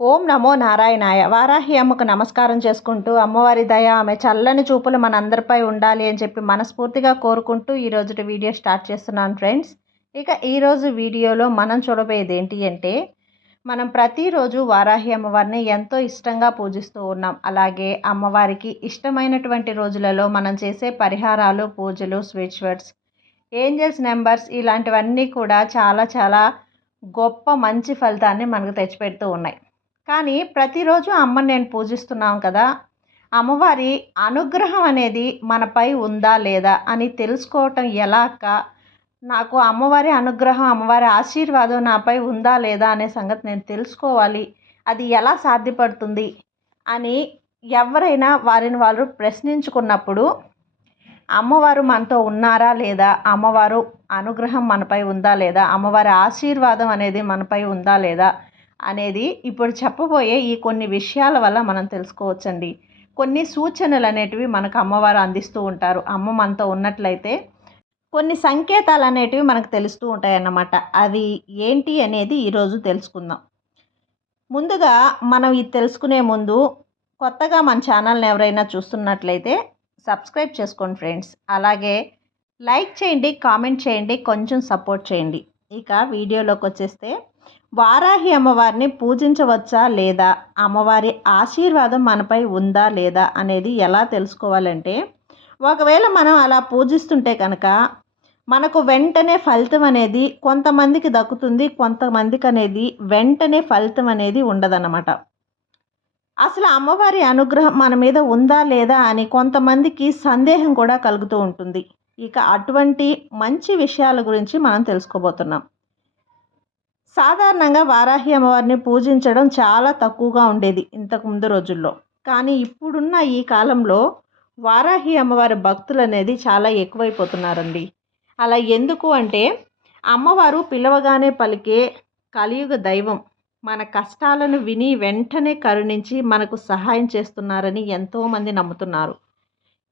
ఓం నమో నారాయణాయ. వారాహి అమ్మకు నమస్కారం చేసుకుంటూ, అమ్మవారి దయ, ఆమె చల్లని చూపులు మనందరిపై ఉండాలి అని చెప్పి మనస్ఫూర్తిగా కోరుకుంటూ ఈరోజుటి వీడియో స్టార్ట్ చేస్తున్నాను ఫ్రెండ్స్. ఇక ఈరోజు వీడియోలో మనం చూడబోయేది ఏంటి అంటే, మనం ప్రతిరోజు వారాహి అమ్మవారిని ఎంతో ఇష్టంగా పూజిస్తూ ఉన్నాం. అలాగే అమ్మవారికి ఇష్టమైనటువంటి రోజులలో మనం చేసే పరిహారాలు, పూజలు, స్వీట్స్, ఏంజల్స్ నెంబర్స్ ఇలాంటివన్నీ కూడా చాలా చాలా గొప్ప మంచి ఫలితాన్ని మనకు తెచ్చిపెడుతూ ఉన్నాయి. కానీ ప్రతిరోజు అమ్మని నేను పూజిస్తున్నాం కదా, అమ్మవారి అనుగ్రహం అనేది మనపై ఉందా లేదా అని తెలుసుకోవటం ఎలాక, నాకు అమ్మవారి అనుగ్రహం, అమ్మవారి ఆశీర్వాదం నాపై ఉందా లేదా అనే సంగతి నేను తెలుసుకోవాలి, అది ఎలా సాధ్యపడుతుంది అని ఎవరైనా వారిని వాళ్ళు ప్రశ్నించుకున్నప్పుడు, అమ్మవారు మనతో ఉన్నారా లేదా, అమ్మవారు అనుగ్రహం మనపై ఉందా లేదా, అమ్మవారి ఆశీర్వాదం అనేది మనపై ఉందా లేదా అనేది ఇప్పుడు చెప్పబోయే ఈ కొన్ని విషయాల వల్ల మనం తెలుసుకోవచ్చండి. కొన్ని సూచనలు అనేటివి మనకు అమ్మవారు అందిస్తూ ఉంటారు. అమ్మ మనతో ఉన్నట్లయితే కొన్ని సంకేతాలు అనేటివి మనకు తెలుస్తూ ఉంటాయన్నమాట. అవి ఏంటి అనేది ఈరోజు తెలుసుకుందాం. ముందుగా మనం ఇది తెలుసుకునే ముందు కొత్తగా మన ఛానల్ని ఎవరైనా చూస్తున్నట్లయితే సబ్స్క్రైబ్ చేసుకోండి ఫ్రెండ్స్. అలాగే లైక్ చేయండి, కామెంట్ చేయండి, కొంచెం సపోర్ట్ చేయండి. ఇక వీడియోలోకి వచ్చేస్తే, వారాహి అమ్మవారిని పూజించవచ్చా లేదా, అమ్మవారి ఆశీర్వాదం మనపై ఉందా లేదా అనేది ఎలా తెలుసుకోవాలంటే, ఒకవేళ మనం అలా పూజిస్తుంటే కనుక మనకు వెంటనే ఫలితం అనేది కొంతమందికి దక్కుతుంది, కొంతమందికి అనేది వెంటనే ఫలితం అనేది ఉండదన్నమాట. అసలు అమ్మవారి అనుగ్రహం మన మీద ఉందా లేదా అని కొంతమందికి సందేహం కూడా కలుగుతూ ఉంటుంది. ఇక అటువంటి మంచి విషయాల గురించి మనం తెలుసుకోబోతున్నాం. సాధారణంగా వారాహి అమ్మవారిని పూజించడం చాలా తక్కువగా ఉండేది ఇంతకు ముందు రోజుల్లో. కానీ ఇప్పుడున్న ఈ కాలంలో వారాహి అమ్మవారి భక్తులు అనేది చాలా ఎక్కువైపోతున్నారండి. అలా ఎందుకు అంటే, అమ్మవారు పిలవగానే పలికే కలియుగ దైవం, మన కష్టాలను విని వెంటనే కరుణించి మనకు సహాయం చేస్తున్నారని ఎంతోమంది నమ్ముతున్నారు.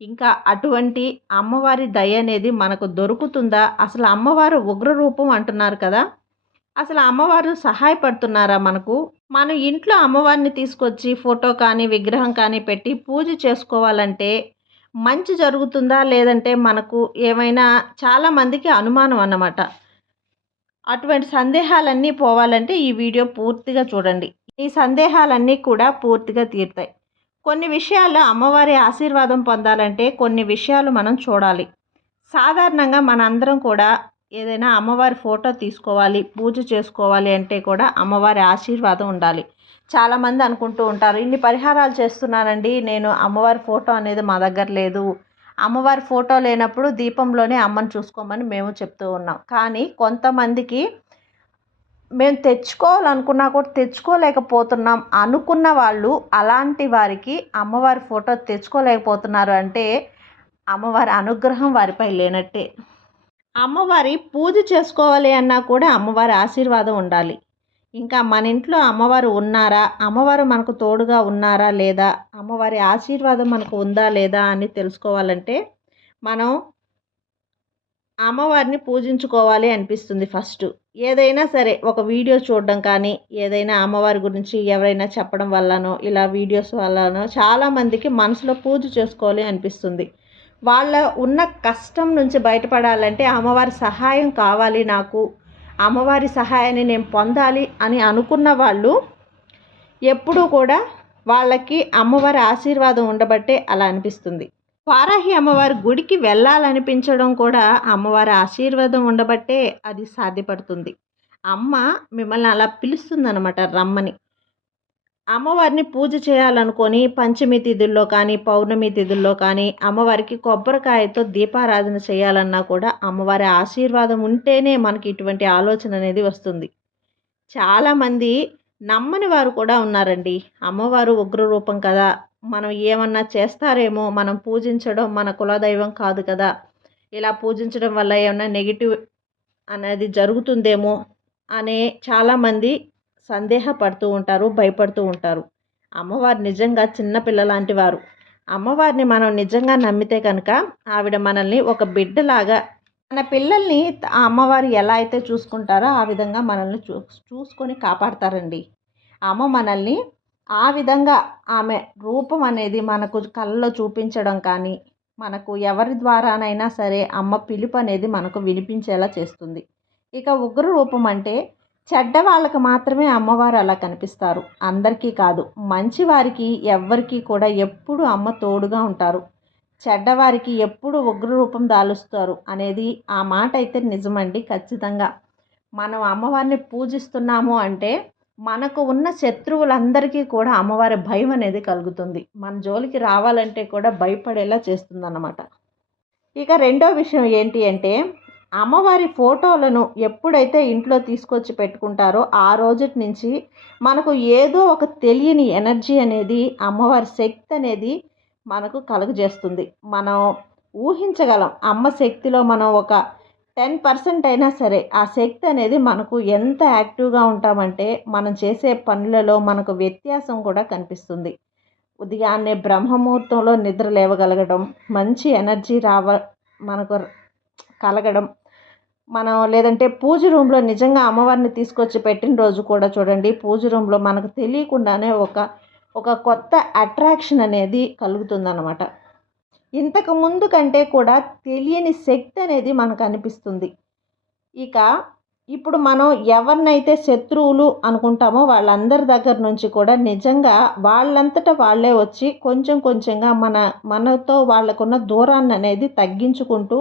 ఇంకా అటువంటి అమ్మవారి దయ అనేది మనకు దొరుకుతుందా? అసలు అమ్మవారు ఉగ్ర రూపం అంటున్నారు కదా, అసలు అమ్మవారు సహాయపడుతున్నారా మనకు? మనం ఇంట్లో అమ్మవారిని తీసుకొచ్చి ఫోటో కానీ విగ్రహం కానీ పెట్టి పూజ చేసుకోవాలంటే మంచి జరుగుతుందా, లేదంటే మనకు ఏమైనా చాలామందికి అనుమానం అన్నమాట. అటువంటి సందేహాలన్నీ పోవాలంటే ఈ వీడియో పూర్తిగా చూడండి. ఈ సందేహాలన్నీ కూడా పూర్తిగా తీరుతాయి. కొన్ని విషయాల్లో అమ్మవారి ఆశీర్వాదం పొందాలంటే కొన్ని విషయాలు మనం చూడాలి. సాధారణంగా మనందరం కూడా ఏదైనా అమ్మవారి ఫోటో తీసుకోవాలి, పూజ చేసుకోవాలి అంటే కూడా అమ్మవారి ఆశీర్వాదం ఉండాలి. చాలామంది అనుకుంటూ ఉంటారు, ఇన్ని పరిహారాలు చేస్తున్నానండి, నేను అమ్మవారి ఫోటో అనేది మా దగ్గర లేదు, అమ్మవారి ఫోటో లేనప్పుడు దీపంలోనే అమ్మని చూసుకోమని మేము చెప్తూ ఉన్నాం. కానీ కొంతమందికి మేము తెచ్చుకోవాలనుకున్నా కూడా తెచ్చుకోలేకపోతున్నాం అనుకున్న వాళ్ళు, అలాంటి వారికి అమ్మవారి ఫోటో తెచ్చుకోలేకపోతున్నారు అంటే అమ్మవారి అనుగ్రహం వారిపై లేనట్టే. అమ్మవారి పూజ చేసుకోవాలి అన్నా కూడా అమ్మవారి ఆశీర్వాదం ఉండాలి. ఇంకా మన ఇంట్లో అమ్మవారు ఉన్నారా, అమ్మవారు మనకు తోడుగా ఉన్నారా లేదా, అమ్మవారి ఆశీర్వాదం మనకు ఉందా లేదా అని తెలుసుకోవాలంటే మనం అమ్మవారిని పూజించుకోవాలి అనిపిస్తుంది. ఫస్ట్ ఏదైనా సరే ఒక వీడియో చూడడం కానీ, ఏదైనా అమ్మవారి గురించి ఎవరైనా చెప్పడం వల్లనో, ఇలా వీడియోస్ వల్లనో చాలామందికి మనసులో పూజ చేసుకోవాలి అనిపిస్తుంది. వాళ్ళ ఉన్న కష్టం నుంచి బయటపడాలంటే అమ్మవారి సహాయం కావాలి, నాకు అమ్మవారి సహాయాన్ని నేను పొందాలి అని అనుకున్న వాళ్ళు ఎప్పుడూ కూడా వాళ్ళకి అమ్మవారి ఆశీర్వాదం ఉండబట్టే అలా అనిపిస్తుంది. వారాహి అమ్మవారి గుడికి వెళ్ళాలనిపించడం కూడా అమ్మవారి ఆశీర్వాదం ఉండబట్టే అది సాధ్యపడుతుంది. అమ్మ మిమ్మల్ని అలా పిలుస్తుందన్నమాట రమ్మని. అమ్మవారిని పూజ చేయాలనుకొని పంచమి తిథుల్లో కానీ, పౌర్ణమి తిథుల్లో కానీ అమ్మవారికి కొబ్బరికాయతో దీపారాధన చేయాలన్నా కూడా అమ్మవారి ఆశీర్వాదం ఉంటేనే మనకి ఇటువంటి ఆలోచన అనేది వస్తుంది. చాలామంది నమ్మని వారు కూడా ఉన్నారండి. అమ్మవారు ఉగ్రరూపం కదా, మనం ఏమన్నా చేస్తారేమో, మనం పూజించడం మన కులదైవం కాదు కదా, ఇలా పూజించడం వల్ల ఏమన్నా నెగిటివ్ అనేది జరుగుతుందేమో అనే చాలామంది సందేహపడుతూ ఉంటారు, భయపడుతూ ఉంటారు. అమ్మవారు నిజంగా చిన్నపిల్ల లాంటి వారు. అమ్మవారిని మనం నిజంగా నమ్మితే కనుక ఆవిడ మనల్ని ఒక బిడ్డలాగా, మన పిల్లల్ని ఆ అమ్మవారు ఎలా అయితే చూసుకుంటారో ఆ విధంగా మనల్ని చూసుకొని కాపాడతారండి. అమ్మ మనల్ని ఆ విధంగా ఆమె రూపం అనేది మనకు కళ్ళలో చూపించడం కానీ, మనకు ఎవరి ద్వారానైనా సరే అమ్మ పిలుపు అనేది మనకు వినిపించేలా చేస్తుంది. ఇక ఉగ్ర రూపం అంటే చెడ్డ వాళ్ళకి మాత్రమే అమ్మవారు అలా కనిపిస్తారు. అందరికీ కాదు. మంచివారికి ఎవ్వరికీ కూడా ఎప్పుడు అమ్మ తోడుగా ఉంటారు. చెడ్డవారికి ఎప్పుడు ఉగ్ర రూపం దాలుస్తారు అనేది ఆ మాట అయితే నిజమండి ఖచ్చితంగా. మనం అమ్మవారిని పూజిస్తున్నాము అంటే మనకు ఉన్న శత్రువులందరికీ కూడా అమ్మవారి భయం అనేది కలుగుతుంది. మన జోలికి రావాలంటే కూడా భయపడేలా చేస్తుందన్నమాట. ఇక రెండో విషయం ఏంటి అంటే అమ్మవారి ఫోటోలను ఎప్పుడైతే ఇంట్లో తీసుకొచ్చి పెట్టుకుంటారో ఆ రోజుటి నుంచి మనకు ఏదో ఒక తెలియని ఎనర్జీ అనేది అమ్మవారి శక్తి అనేది మనకు కలుగజేస్తుంది. మనం ఊహించగలం అమ్మ శక్తిలో మనం ఒక 10% అయినా సరే ఆ శక్తి అనేది మనకు ఎంత యాక్టివ్గా ఉంటామంటే మనం చేసే పనులలో మనకు వ్యత్యాసం కూడా కనిపిస్తుంది. ఉదయాన్నే బ్రహ్మముహూర్తంలో నిద్ర లేవగలగడం, మంచి ఎనర్జీ మనకు కలగడం, మనం లేదంటే పూజ రూమ్లో నిజంగా అమ్మవారిని తీసుకొచ్చి పెట్టిన రోజు కూడా చూడండి, పూజ రూమ్లో మనకు తెలియకుండానే ఒక కొత్త అట్రాక్షన్ అనేది కలుగుతుందన్నమాట. ఇంతకు ముందు కంటే కూడా తెలియని శక్తి అనేది మనకు అనిపిస్తుంది. ఇక ఇప్పుడు మనం ఎవరినైతే శత్రువులు అనుకుంటామో వాళ్ళందరి దగ్గర నుంచి కూడా నిజంగా వాళ్ళంతట వాళ్ళే వచ్చి కొంచెం కొంచెంగా మనతో వాళ్ళకున్న దూరాన్ని అనేది తగ్గించుకుంటూ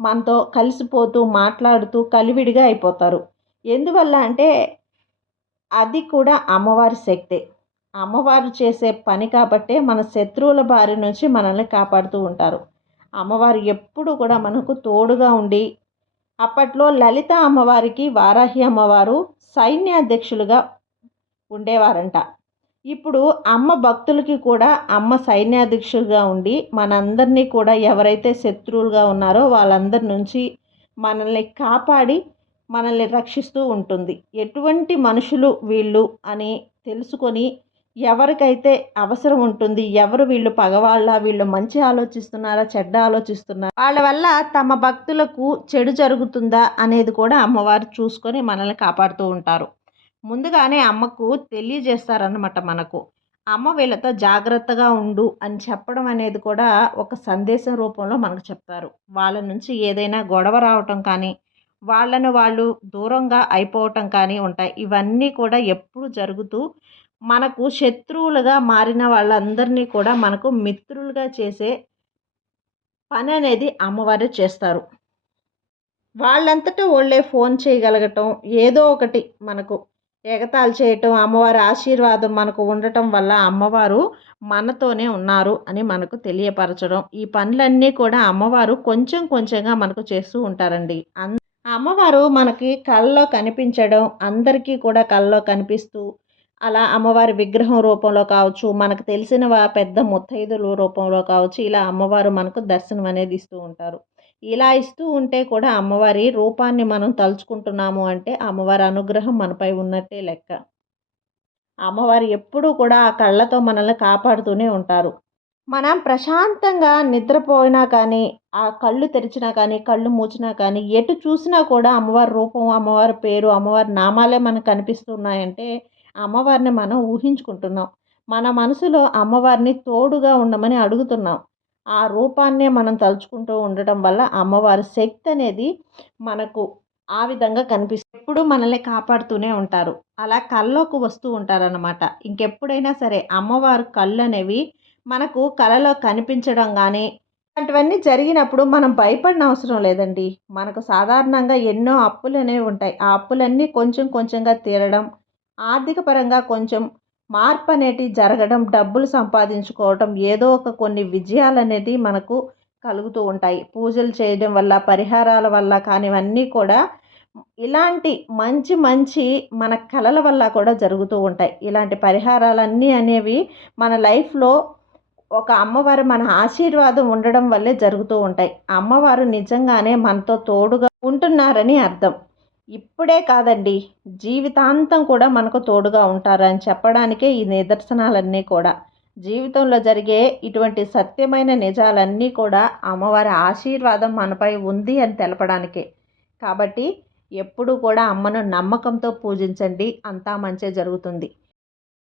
మనతో కలిసిపోతూ మాట్లాడుతూ కలివిడిగా అయిపోతారు. ఎందువల్ల అంటే అది కూడా అమ్మవారి శక్తే. అమ్మవారు చేసే పని కాబట్టే మన శత్రువుల బారి నుంచి మనల్ని కాపాడుతూ ఉంటారు. అమ్మవారు ఎప్పుడు కూడా మనకు తోడుగా ఉండి, అప్పట్లో లలిత అమ్మవారికి వారాహి అమ్మవారు సైన్యాధ్యక్షులుగా ఉండేవారంట. ఇప్పుడు అమ్మ భక్తులకి కూడా అమ్మ సైన్యాధ్యక్షులుగా ఉండి మనందరినీ కూడా ఎవరైతే శత్రువులుగా ఉన్నారో వాళ్ళందరి నుంచి మనల్ని కాపాడి మనల్ని రక్షిస్తూ ఉంటుంది. ఎటువంటి మనుషులు వీళ్ళు అని తెలుసుకొని ఎవరికైతే అవసరం ఉంటుంది, ఎవరు వీళ్ళు పగవాళ్ళ, వీళ్ళు మంచి ఆలోచిస్తున్నారా చెడ్డ ఆలోచిస్తున్నారా, వాళ్ళ వల్ల తమ భక్తులకు చెడు జరుగుతుందా అనేది కూడా అమ్మవారు చూసుకొని మనల్ని కాపాడుతూ ఉంటారు. ముందుగానే అమ్మకు తెలియజేస్తారన్నమాట మనకు. అమ్మ వీళ్ళతో జాగ్రత్తగా ఉండు అని చెప్పడం అనేది కూడా ఒక సందేశం రూపంలో మనకు చెప్తారు. వాళ్ళ నుంచి ఏదైనా గొడవ రావటం కానీ, వాళ్ళను వాళ్ళు దూరంగా అయిపోవటం కానీ ఉంటాయి. ఇవన్నీ కూడా ఎప్పుడు జరుగుతూ మనకు శత్రువులుగా మారిన వాళ్ళందరినీ కూడా మనకు మిత్రులుగా చేసే పని అనేది అమ్మవారే చేస్తారు. వాళ్ళంతటా వాళ్ళే ఫోన్ చేయగలగటం, ఏదో ఒకటి మనకు ఎగతాళి చేయటం, అమ్మవారి ఆశీర్వాదం మనకు ఉండటం వల్ల అమ్మవారు మనతోనే ఉన్నారు అని మనకు తెలియపరచడం, ఈ పనులన్నీ కూడా అమ్మవారు కొంచెం కొంచెంగా మనకు చేస్తూ ఉంటారండి. అమ్మవారు మనకి కళ్ళలో కనిపించడం, అందరికీ కూడా కళ్ళలో కనిపిస్తూ అలా అమ్మవారి విగ్రహం రూపంలో కావచ్చు, మనకు తెలిసిన పెద్ద ముత్తైదుల రూపంలో కావచ్చు, ఇలా అమ్మవారు మనకు దర్శనం అనేది ఇస్తూ ఉంటారు. ఇలా ఇస్తూ ఉంటే కూడా అమ్మవారి రూపాన్ని మనం తలుచుకుంటున్నాము అంటే అమ్మవారి అనుగ్రహం మనపై ఉన్నట్టే లెక్క. అమ్మవారు ఎప్పుడూ కూడా ఆ కళ్ళతో మనల్ని కాపాడుతూనే ఉంటారు. మనం ప్రశాంతంగా నిద్రపోయినా కానీ, ఆ కళ్ళు తెరిచినా కానీ, కళ్ళు మూసినా కానీ, ఎటు చూసినా కూడా అమ్మవారి రూపం, అమ్మవారి పేరు, అమ్మవారి నామాలే మనకు కనిపిస్తున్నాయంటే అమ్మవారిని మనం ఊహించుకుంటున్నాం. మన మనసులో అమ్మవారిని తోడుగా ఉండమని అడుగుతున్నాం. ఆ రూపాన్నే మనం తలుచుకుంటూ ఉండటం వల్ల అమ్మవారి శక్తి అనేది మనకు ఆ విధంగా కనిపిస్తుంది. ఎప్పుడు మనల్ని కాపాడుతూనే ఉంటారు. అలా కల్లోకి వస్తూ ఉంటారన్నమాట. ఇంకెప్పుడైనా సరే అమ్మవారు కళ్ళు అనేవి మనకు కలలో కనిపించడం కానీ ఇలాంటివన్నీ జరిగినప్పుడు మనం భయపడిన అవసరం లేదండి. మనకు సాధారణంగా ఎన్నో అప్పులు అనేవి ఉంటాయి. ఆ అప్పులన్నీ కొంచెం కొంచెంగా తీరడం, ఆర్థిక పరంగా కొంచెం మార్పు అనేది జరగడం, డబ్బులు సంపాదించుకోవటం, ఏదో ఒక కొన్ని విజయాలు అనేది మనకు కలుగుతూ ఉంటాయి. పూజలు చేయడం వల్ల, పరిహారాల వల్ల కానివన్నీ కూడా ఇలాంటి మంచి మంచి మన కళల వల్ల కూడా జరుగుతూ ఉంటాయి. ఇలాంటి పరిహారాలన్నీ అనేవి మన లైఫ్లో ఒక అమ్మవారు మన ఆశీర్వాదం ఉండడం వల్లే జరుగుతూ ఉంటాయి. అమ్మవారు నిజంగానే మనతో తోడుగా ఉంటున్నారని అర్థం. ఇప్పుడే కాదండి, జీవితాంతం కూడా మనకు తోడుగా ఉంటారని చెప్పడానికే ఈ నిదర్శనాలన్నీ కూడా. జీవితంలో జరిగే ఇటువంటి సత్యమైన నిజాలన్నీ కూడా అమ్మవారి ఆశీర్వాదం మనపై ఉంది అని తెలపడానికే. కాబట్టి ఎప్పుడూ కూడా అమ్మను నమ్మకంతో పూజించండి, అంతా మంచే జరుగుతుంది.